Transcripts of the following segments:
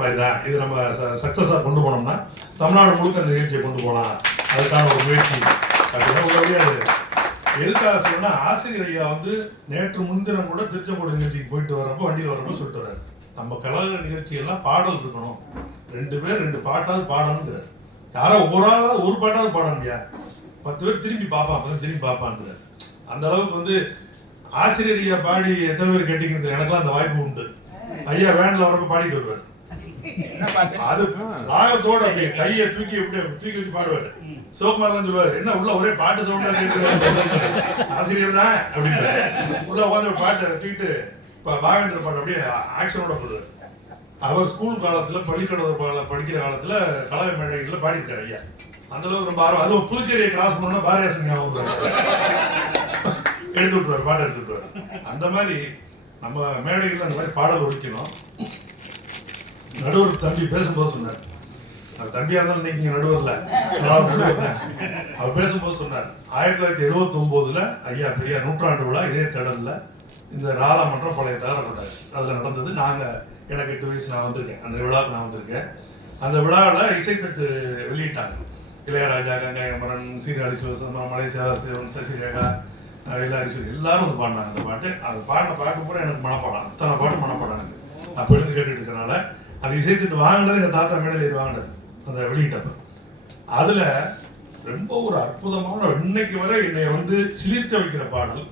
மாதிரிதான் இது நம்ம சக்சஸா கொண்டு போனோம்னா தமிழ்நாடு முழுக்க அந்த நிகழ்ச்சியை கொண்டு போகலாம். அதுக்கான ஒரு முயற்சி அப்படின்னா எதுக்காக சொன்னா ஆசிரியர் ஐயா நேற்று முன்தினம் கூட திருச்செங்கோடு நிகழ்ச்சிக்கு போயிட்டு வரப்போ வண்டியில் வரப்போ சொல்லிட்டு வர்றாரு, நம்ம கழக நிகழ்ச்சியெல்லாம் பாடல் இருக்கணும், 2 பேர் 2 பாட்டாவது பாடணுங்கிறார். யாரோ ஒரு ஆளாவது ஒரு பாட்டாவது பாடணும்யா, 10 பேர் திரும்பி பார்ப்பான் திரும்பி பார்ப்பான்றார். அந்த அளவுக்கு ஆசிரியர் ஐயா பாடி எத்தனை பேர் கேட்டீங்க, எனக்குலாம் அந்த வாய்ப்பு உண்டு. ஐயா வேன்ல வரப்ப பாடிட்டு வருவார். அது ராகத்தோட அப்படியே கையை தூக்கி வச்சு பாடுவாரு. சிவகுமார்லாம் சொல்லுவாரு, என்ன உள்ள ஒரே பாட்டு சவுண்டா கேட்குது, ஆசிரியர் தான் அப்படின்னு உள்ள உட்காந்து பாட்டை தூக்கிட்டு பாவேந்திர பாட்டு அப்படியே ஆக்ஷனோட போடுவார். அவர் ஸ்கூல் காலத்துல பள்ளிக்கூட படிக்கிற காலத்துல கலவை மேடைகள்ல பாடியிருக்காரு ஐயா. அந்த அளவுக்கு ரொம்ப ஆர்வம். அதுவும் புதுச்சேரியை கிராஸ் பண்ணா பாரதியாசன் ஞாபகம் எடுத்து விட்டுருவார், பாட்டு எடுத்து விட்டுருவார். அந்த மாதிரி நம்ம மேடைகள்ல அந்த மாதிரி பாடல் ஒழிக்கணும். நடுவர் தம்பி பேசும்போது சொன்னார், தம்பியா இருந்தாலும் இன்னைக்கு நடுவர்ல அவர் பேசும்போது சொன்னார், 1979 ஐயா பெரிய நூற்றாண்டு விழா இதே திடல்ல இந்த ராதா மன்றம் பழைய தகரப்பட்டாரு, அதுல நடந்தது. எனக்கு 8 வயசு நான் வந்திருக்கேன், அந்த விழாவுக்கு நான் வந்திருக்கேன். அந்த விழாவில் இசைத்தட்டு வெளியிட்டாங்க. இளையராஜா, கங்கை அமரன், சீர்காழி சிவசம்பரம், மலை சிவன், சசிரேகா, எல்லாரும் பாடினாங்க அந்த பாட்டு. அது பாடின பாட்டு கூட எனக்கு மனப்பாடம், அத்தனை பாட்டு மனப்பாடம் எனக்கு. அப்போ இருந்து கேட்டுட்டு இருக்கனால அது இசைத்தட்டு வாங்கினது எங்கள் தாத்தா மேடையில் வாங்கினது அந்த வெளியிட்டப்ப. அதுல ரொம்ப ஒரு அற்புதமான இன்னைக்கு வரை என்னை சிலிர்க்க வைக்கிற பாடல்,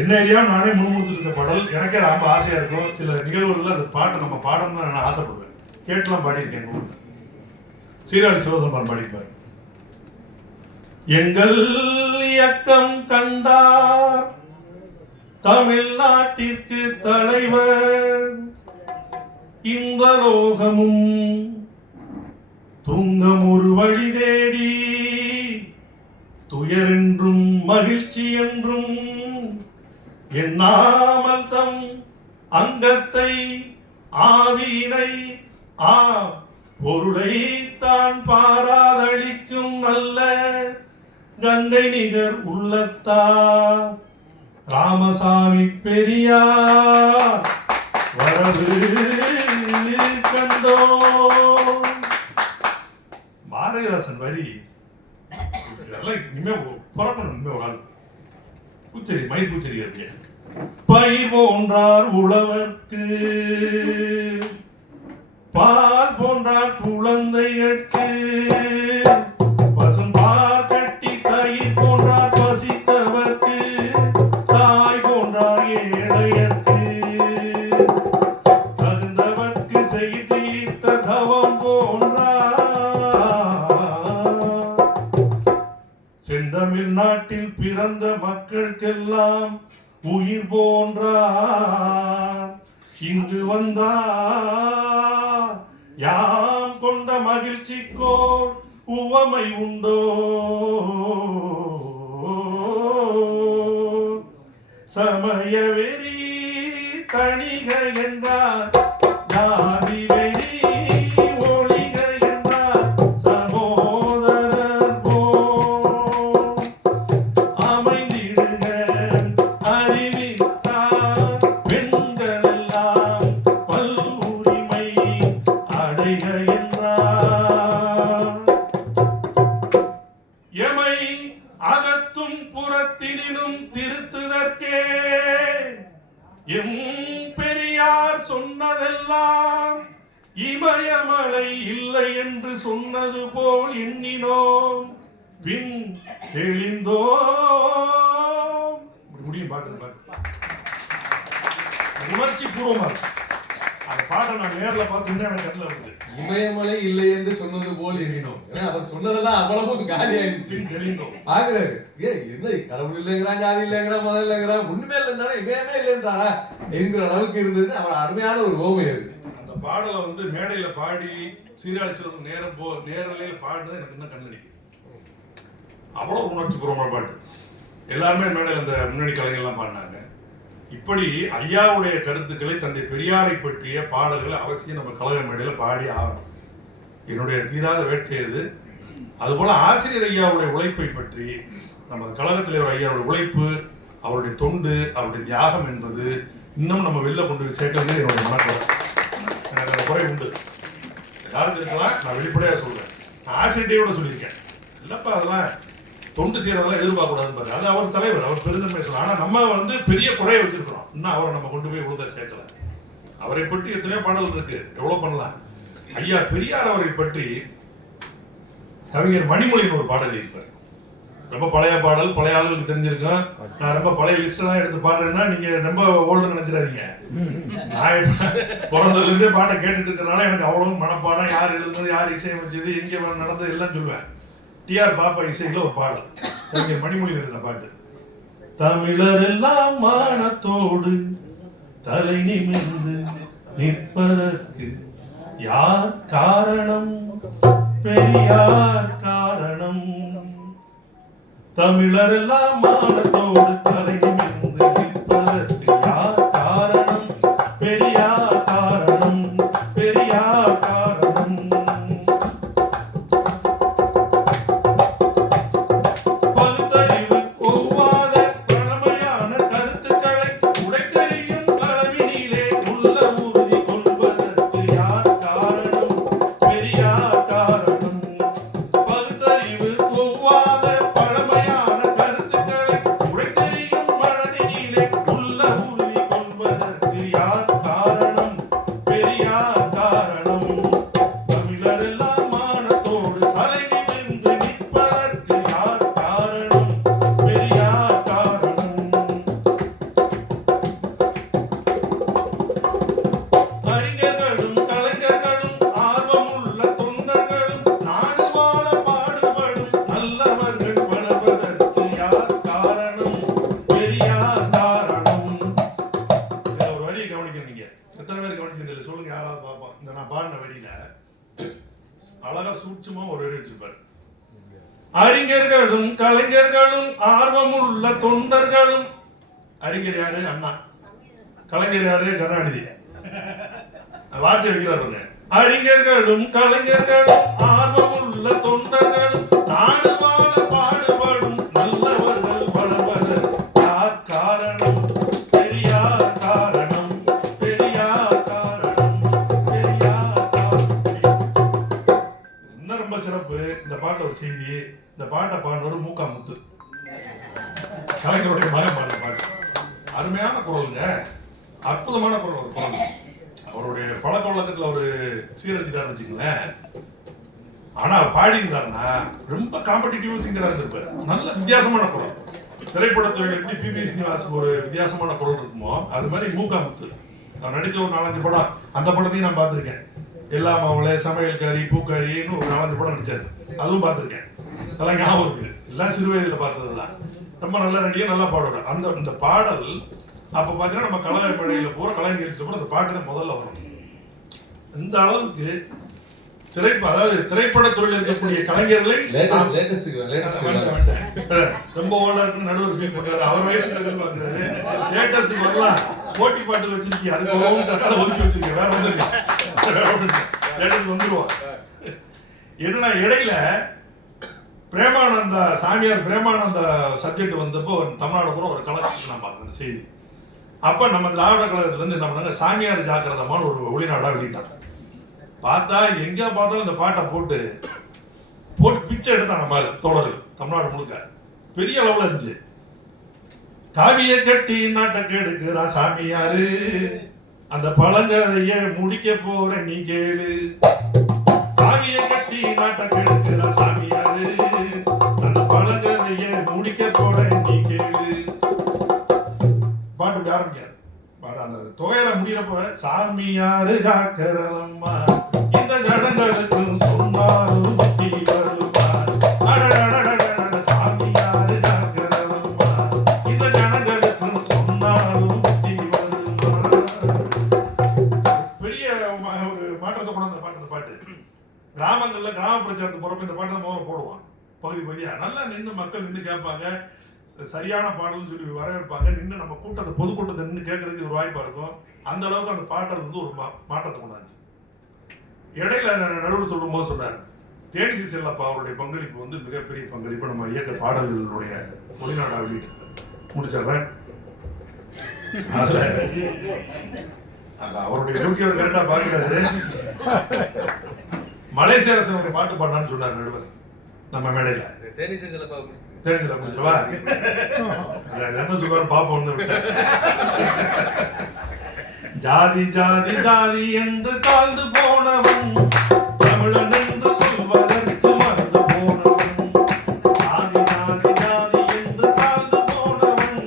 என்ன ஏரியா நானே முன்முடுத்துட்டு இருக்க பாடல். எனக்கே ரொம்ப ஆசையா இருக்கும். சில நிகழ்வுகள்ல அந்த பாட்டை நம்ம பாடணும்னு நான் ஆசைப்படுவேன். கேட்டுலாம் பாடியிருக்கேன். எங்க ஊர்ல சீராளி சிவசம்பரம் பாடிப்பார். எங்கள் இயக்கம் கண்டார் தமிழ்நாட்டிற்கு தலைவர், இந்த லோகமும் துங்கம் ஒரு வழி தேடி, துயரென்றும் மகிழ்ச்சி என்றும் எண்ணாமல் தம் அங்கத்தை ஆவியினை பொருளை தான் பாராதளிக்கும் நல்ல கங்கை நிகர் உள்ளத்தா ராமசாமி பெரியார் வரவு கண்டோ. பாரதிதாசன் வரி இனிமே பறக்கணும். இனிமே ஒரு ஆள் பூச்செடி மயில் பூச்செடி இருக்கு. பயிர் போன்றார் உழவர்க்கு, பால் போன்றார் குழந்தைகளுக்கு, பசும்பால் கட்டி தயிர் போன்றார் பசித்தவர்க்கு, தாய் போன்றார் ஏழையர்க்கு, தகுந்தவர்க்கு செய்து ஈர்த்த தவம் போன்றார், செந்தமிழ் நாட்டில் பிறந்த மக்களுக்கெல்லாம் உயிர் போன்றார், இங்கு வந்தார் யாம் கொண்ட மகிழ்ச்சிக்கோர் உவமை உண்டோ, சமய வெறி தணிக என்றார், ஜாதி வெறி ஒளிக என்றார், சகோதரர் போல் அமைந்திடுக அறிவித்தார், பெண்கள் எல்லாம் பல் உரிமை அடைக என்றார், எமை அகத்தும் புறத்தினும் திருத்துதற்கே எம் பெரியார் சொன்னதெல்லாம் இமயமலை இல்லை என்று சொன்னது போல் எண்ணினோம், பின் தெளிந்தோம். முடியும் பாட்டு உணர்ச்சி பூர்வமா அந்த பாட்டை நான் நேரில் பார்த்து எனக்கு கட்டில இருக்குது. இமயமலை இல்லை என்று சொன்னது போல் எண்ணினோம். ஏன்னா அவர் சொன்னதெல்லாம் அவ்வளவு காலியாயிடுச்சு. தெளிந்தோம் பாக்குறாரு, என்ன கடவுள் இல்லைங்கிறான், ஜாதி இல்லைங்கிறான், மதம் இல்லைங்கிறான், ஒண்ணுமே இல்லைன்னா இமயமே இல்லைன்றானா என்கிற அளவுக்கு இருந்தது. அவர் அருமையான ஒரு ஓமை அது. அந்த பாடலை மேடையில பாடி சீராளி சிவன் நேரலையில பாடுறது எனக்கு இன்னும் கண்ணடிக்கு. அவ்வளவு உணர்ச்சி பூர்வமான பாட்டு. எல்லாருமே மேடையில் அந்த முன்னணி கலைஞர்லாம் பாடினாங்க. இப்படி ஐயாவுடைய கருத்துக்களை தந்தை பெரியாரை பற்றிய பாடல்களை அவசியம் நம்ம கழக மேடையில் பாடி ஆகணும். என்னுடைய தீராத வேட்கை அது. அதுபோல ஆசிரியர் ஐயாவுடைய உழைப்பை பற்றி நம்ம கழகத்தில் ஐயாவுடைய உழைப்பு, அவருடைய தொண்டு, அவருடைய தியாகம் என்பது இன்னும் நம்ம வெளில கொண்டு சேர்க்கிறது என்னுடைய மனக்கலை. எனக்கு உண்டு. யாருக்கு இருக்கலாம், நான் வெளிப்படையா சொல்றேன். நான் ஆசிரியர்கிட்டே கூட சொல்லியிருக்கேன், இல்லப்பா அதெல்லாம் தொண்டு செய்யறதெல்லாம் எதிர்பார்க்கக்கூடாதுன்னு பாரு. அது அவர் தலைவர், அவர் பெருந்தன்மை சொல்ல. ஆனா நம்ம வந்து பெரிய குறைய வச்சிருக்கிறோம், இன்னும் அவரை நம்ம கொண்டு போய் உழுத சேர்க்கல. அவரை பற்றி எத்தனையோ பாடல் இருக்கு, எவ்வளவு பண்ணலாம். ஐயா பெரியார் அவரை பற்றி கவிஞர் மணிமொழியின் ஒரு பாடல் இருப்பார். ரொம்ப பழைய பாடல், பழைய ஆளுகளுக்கு தெரிஞ்சிருக்கும். நான் ரொம்ப பழைய லிஸ்ட் தான் எடுத்து பாடுறேன்னா நீங்க ரொம்ப ஓல்டு நினைச்சிடாதீங்க. நான் பிறந்ததுல இருந்தே பாட்டை கேட்டுட்டு இருக்கிறனால எனக்கு அவ்வளவு மனப்பாடம், யார் எழுதுனது, யார் இசையமைச்சது, எங்கே நடந்தது எல்லாம் சொல்லுவேன். டிஆர் பாப்பா இசையில ஒரு பாடல், கவிஞர் மணிமொழி எழுதின பாட்டு. தமிழர் எல்லாம் மானத்தோடு தலை நிமிர்ந்து நிற்பதற்கு யார் காரணம்? பெரியார் காரணம். தமிழர் எல்லாம் மானத்தோடு தலை நிமிர்ந்து நிற்பதற்கு யார் காரணம்? பெரியார் காரணம், பெரியார் காரணம். பகுத்தறிவு ஒவ்வாத பழமையான கருத்துக்களை உடைத்தெறியும் களவினிலே உள்ள உறுதி கொள்வதற்கு யார் காரணம்? பெரியார் காரணம். பகுத்தறிவு ஒவ்வாத பழமையான கருத்துக்களை உடைத்தெறியும் மனதினிலே உள்ள உறுதி கொள்வதற்கு யார் காரணம்? பெரியார் காரணம். தமிழர் எல்லாம் மானத்தோடு தலை நிமிர்ந்து நிற்பதற்கு யார் காரணம்? பெரியார் காரணம். அறிஞர்களும் கலைஞர்களும் ஆர்வமுள்ள தொண்டர்களும் நாடு வாழ பாடுபடும் நல்லவர்கள் வளர்வதற்கு யார் காரணம்? பெரியார் காரணம். இதுல ஒரு வரியை கவனிக்கணும். நீங்க எத்தனை பேர் கவனிச்சிருந்தீங்க சொல்லுங்க, யாராவது பார்ப்போம். இந்த நான் பாடின வரியில அழகா சூட்சுமா ஒரு வரி வச்சிருப்பாரு. அறிஞர்களும் கலைஞர்களும் ஆர்வமுள்ள தொண்டர்களும். அறிஞர் யாரு? அண்ணா. கலைஞர் யாரு? கருணாநிதி. வார்த்தை வைக்கிறார் பாருங்க. அறிஞர்களும் கலைஞர்களும் ஆர்வமுள்ள தொண்டர்களும் நாடு வாழ பாடுபடும் நல்லவர்கள் வளர்வதற்கு யார் காரணம்? பெரியார் காரணம், பெரியார் காரணம், பெரியார் காரணம். இன்னும் ரொம்ப சிறப்பு இந்த பாட்டுல ஒரு செய்தி. இந்த பாட்டை பாடுனவர் மூக்கா முத்து, கலைஞருடைய மகன் பாடின பாட்டு. அருமையான குரலுங்க, அற்புதமான குரல். ஒரு குரல் அவருடைய பழக்க வழக்கத்துல ஒரு சீரழிச்சிட்டாருன்னு வச்சுக்கங்களேன். ஆனா பாடி இருந்தாருன்னா ரொம்ப காம்படிட்டிவ் சிங்கரா இருந்திருப்பாரு. நல்ல வித்தியாசமான குரல். திரைப்படத்துறையில எப்படி பிபி சீனிவாசுக்கு ஒரு வித்தியாசமான குரல் இருக்குமோ அது மாதிரி மூக்கா முத்து அவர் நடிச்ச ஒரு 4-5 படம், அந்த படத்தையும் நான் பார்த்திருக்கேன். எல்லாம் அவளே, சமையல்காரி, பூக்காரின்னு ஒரு 4-5 படம் நடிச்சாரு, அதுவும் பார்த்திருக்கேன். அதெல்லாம் ஞாபகம் இருக்கு. எல்லாம் சிறு வயதுல பார்த்ததுதான். ரொம்ப நல்ல நடிகை, நல்லா பாடுவார். அந்த பாடல் அப்ப பாத்தீங்கன்னா நம்ம கலைப்படையில போற கலை நிகழ்ச்சியில கூட அந்த பாட்டு தான் முதல்ல வரும். இந்த அளவுக்கு அதாவது திரைப்படத்துறையில் இருக்கக்கூடிய கலைஞர்களை ரொம்ப ஓல்டா இருக்கு நடுவர் ஃபீல் பண்றாரு. அவர் வயசுல எதிர்பார்க்கிறாரு. லேட்டஸ்ட் வரலாம், போட்டி பாட்டு வச்சிருக்கீங்க, அதுக்கு ஒதுக்கி வச்சிருக்கீங்க, வேற வந்துருக்கேன். லேட்டஸ்ட் வந்துருவோம். என்னன்னா இடையில பிரேமானந்தா சாமியார் பிரேமானந்தா சப்ஜெக்ட் வந்தப்போ தமிழ்நாடு பூரா ஒரு கலெக்ஷன் நான் பார்த்தேன் அந்த செய்தி. அப்ப நம்ம திராவிட கழகத்துல இருந்து என்ன பண்ணாங்க, சாமியார் ஜாக்கிரதமான ஒரு ஒளிநாடா வெளியிட்டாங்க. பார்த்தா எங்க பார்த்தாலும் இந்த பாட்டை போட்டு பிச்சை எடுத்தாங்க மாதிரி தோழர்கள் தமிழ்நாடு முழுக்க பெரிய அளவுல இருந்துச்சு. காவிய கட்டி நாட்டை கெடுக்கிறா சாமியாரு, அந்த பழங்கதைய முடிக்க போற நீ கேளு. காவிய கட்டி நாட்டை கெடுக்கிறா சாமியாரு, அந்த பழங்கதைய முடிக்க போற நீ கேளு. பாட்டு இப்படி ஆரம்பிக்காது. அந்த தொகையில முடியறப்ப சாமியாரு காக்கிறதம்மா, இந்த ஜனங்களுக்கும் சொன்னாலும் முத்தி வருமா. சாமியாரு காக்கிறதம்மா, இந்த ஜனங்களுக்கும் சொன்னாலும் முத்தி வருமா. பெரிய ஒரு மாற்றத்தை கொண்டு வந்த பாட்டு. இந்த பாட்டு கிராமங்கள்ல கிராம பிரச்சாரத்துக்கு போறப்ப இந்த பாட்டு தான் முதல்ல போடுவான். பகுதி பகுதியா நல்லா நின்று மக்கள் நின்று கேட்பாங்க. சரியான பாடல்னு சொல்லி வரவேற்பாங்க. நின்று நம்ம கூட்டத்தை பொதுக்கூட்டத்தை நின்று கேட்கறதுக்கு ஒரு வாய்ப்பா இருக்கும். அந்த அளவுக்கு அந்த பாட்டல் வந்து ஒரு மாற்றத்தை கொண்டாச்சு. இடையில நடுவில் சொல்லும் போது சொன்னார், தேனிசி செல்லப்பா அவருடைய பங்களிப்பு வந்து மிகப்பெரிய பங்களிப்பு. நம்ம இயக்க பாடல்களுடைய ஒளிநாடா வெளியிட்டு முடிச்சிடுறேன். அதுல அவருடைய யோகியோட கரெக்டா பாக்குறாரு. மலேசிய அரசு ஒரு பாட்டு பாடான்னு சொன்னார் நடுவர் நம்ம மேடையில. தேனி செஞ்சலப்பா தெரிஞ்சல முடிஞ்சவா என்ன சொல்றாரு பாப்போம் வந்து விட்டேன். ஜாதி ஜாதி ஜாதி என்று தாழ்ந்து போனவன் தமிழன் என்று சொல்வதற்கு மறந்து போனவன். ஜாதி ஜாதி ஜாதி என்று தாழ்ந்து போனவன்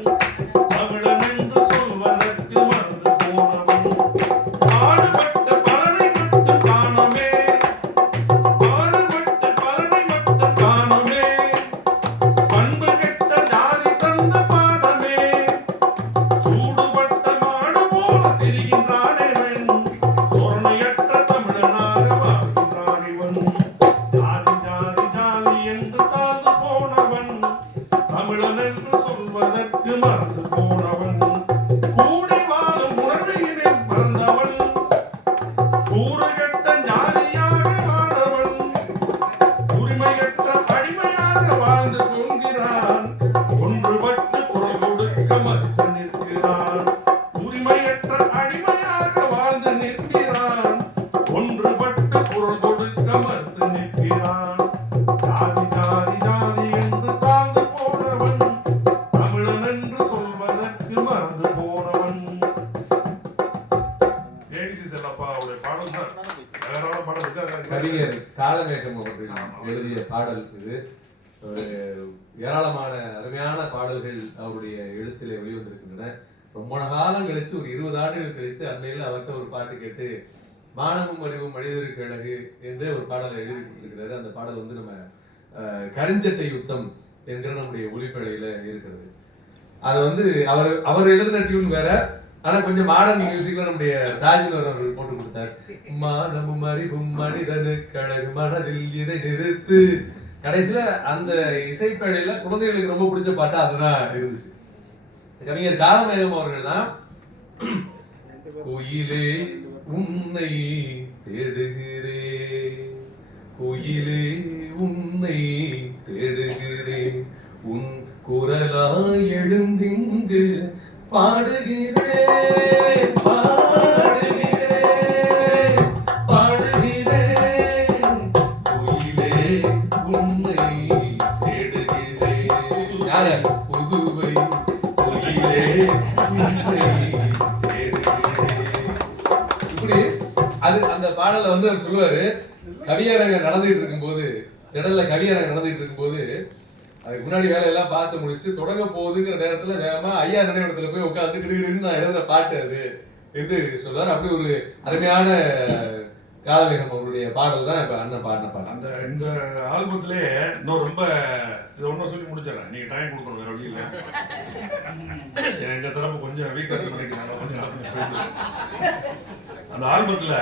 தமிழன் என்று சொல்வதற்கு மறந்து போனவன். பாடுபட்ட பலனை மட்டும் காணோமே, பாடுபட்ட பலனை மட்டும் காணோமே, பண்பு கெட்ட ஜாதி தந்த பாடமே, சூடுபட்ட மாடு போல திரிகின்றான் இவன், சொரணையற்ற தமிழனாக வாழ்கின்றான் இவன். ஜாதி ஜாதி ஜாதி என்று தாழ்ந்து போனவன் தமிழன் என்று சொல்வதற்கு மறந்து போனவன். கூடி வாழும் உணர்வினை மறந்தவன், கூறுகெட்ட ஜாதியாக வாழவன், உரிமையற்ற அடிமையாக வாழ்ந்து கொள்கிறான், ஒன்றுபட்டு குரல் கொடுக்க மறுத்து நிற்கிறான். உரிமையற்ற அடிமையாக வாழ்ந்து நிற்கிறான், ஒன்றுபட்டு குரல் கொடுக்க மறுத்து நிற்கிறான். ஜாதி ஜாதி ஜாதி என்று தாழ்ந்து போனவன் தமிழன் என்று சொல்வதற்கு மறந்து போனவன். ஏடிசி செல்லப்பா அவருடைய பாடல் தான் வேற பாடல் இருக்கா? கவிஞர் காலமேகம் அவர்கள் எழுதிய பாடல் இது. ஒரு ஏராளமான அருமையான பாடல்கள் அவருடைய எழுத்திலே வெளிவந்திருக்கின்றன. ரொம்ப காலம் கழிச்சு ஒரு 20 ஆண்டுகள் கழித்து அண்மையில் அவர்கிட்ட ஒரு பாட்டு கேட்டு மானமும் அறிவும் மனிதருக்கு அழகு என்று ஒரு பாடலை எழுதி கொடுத்திருக்கிறாரு. அந்த பாடல் வந்து நம்ம கருஞ்சட்டை யுத்தம் என்கிற நம்முடைய ஒளிப்படையில இருக்கிறது. அது வந்து அவர் எழுதின டியூன் வேற, ஆனா கொஞ்சம் மாடர்ன் மியூசிக்ல நம்முடைய தாஜ்னர் அவர்கள் போட்டு கொடுத்தார். மானமும் அறிவும் மனிதனுக்கு அழகு மனதில் இதை நிறுத்து. கடைசியில அந்த இசைப்பேழையில குழந்தைகளுக்கு ரொம்ப பிடிச்ச பாட்டா அதுதான் இருந்துச்சு. கவிஞர் காலமேகம் அவர்கள் தான் கோயிலே உன்னை தேடுகிறேன், கோயிலே உன்னை தேடுகிறேன், உன் குரலாய் எழுந்திங்கு பாடுகிறேன் பாடுகிறேன் பாடுகிறேன், கோயிலே உன்னை தேடுகிறேன். யார புதுவை கோயிலே உன்னை தேடுகிறேன். இப்படி அது அந்த பாடல வந்து அவர் சொல்லுவாரு. கவியரங்கம் நடந்துட்டு இருக்கும்போது, திடல்ல கவியரங்கம் நடந்துட்டு இருக்கும்போது அதுக்கு முன்னாடி வேலையெல்லாம் பார்த்து முடிச்சுட்டு தொடங்க போகுதுங்கிற நேரத்துல வேகமா ஐயா நினைவிடத்துல போய் உட்காந்து நான் எழுதுற பாட்டு அது என்று சொல்றாரு. அப்படி ஒரு அருமையான காலமேகம் அவருடைய பாடல் தான் இப்ப அண்ணன் பாடின பாடல். அந்த இந்த ஆல்பத்திலே இன்னும் ரொம்ப இதை ஒன்றும் சொல்லி முடிச்சிடறேன். நீங்க டைம் கொடுக்கணும் வேற வழி இல்லை. எங்க தரப்பு கொஞ்சம் வீக்காக நினைக்கிறாங்க. கொஞ்சம் அந்த ஆல்பத்துல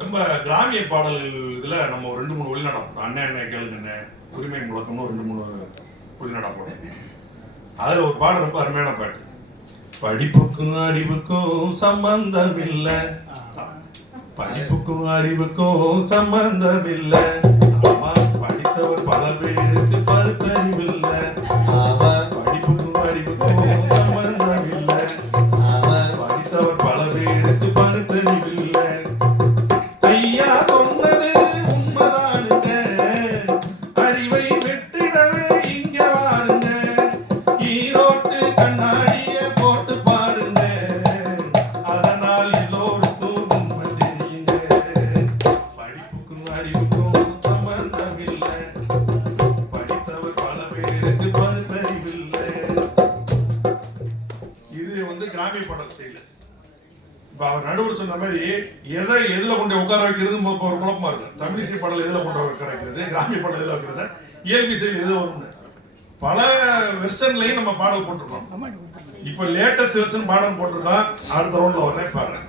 ரொம்ப கிராமிய பாடல்கள் இதுல நம்ம 2-3 வெளிநாடம் அண்ணன் அண்ணன் கேளுங்க அண்ணன் உரிமை முழக்கம்னு 2-3 வெளிநாடம் போடும். அதுல ஒரு பாடல் ரொம்ப அருமையான பாட்டு. படிப்புக்கும் அறிவுக்கும் சம்பந்தம் இல்லை, படிப்புக்கும் அறிவுக்கும் சம்பந்தம் இல்லை, படித்தவர் பல பேருக்கு பகுத்தறிவில்லை, படிப்புக்கும் அறிவுக்கும் சம்பந்தம் இல்லை, படித்தவர் பல பேருக்கு பகுத்தறிவில்லை. ஐயா சொன்னது உண்மைதானுங்க, அறிவை வெற்றிடவே இங்க வாருங்க, ஈரோட்டு கண்ணாடிய போட்டு பாருங்க, அதனால் எல்லோருக்கும் உண்மை தெரியுங்க. படிப்புக்கும் அறிவுக்கும் சம்பந்தம் இல்லை, படித்தவர் பல பேருக்கு பகுத்தறிவில்லை. இது வந்து கிராமிய பாடல் ஸ்டைல். இப்ப அவர் நடுவர் சொன்ன மாதிரி எதுல கொண்டு உட்கார வைக்கிறது ஒரு குழப்பமா இருக்கு. தமிழிசை பாடல் எதுல கொண்டு உட்கார வைக்கிறது, கிராமிய பாடல் எதுல வைக்கிறது, இயல்பிசையில் எது வரும்னு பல வெர்ஷன்லயும் நம்ம பாடல் போட்டிருக்கோம். இப்ப லேட்டஸ்ட் வெர்ஷன் பாடல் போட்டிருக்கோம். அடுத்த ரவுண்ட்ல வரேன் பாடுறேன்.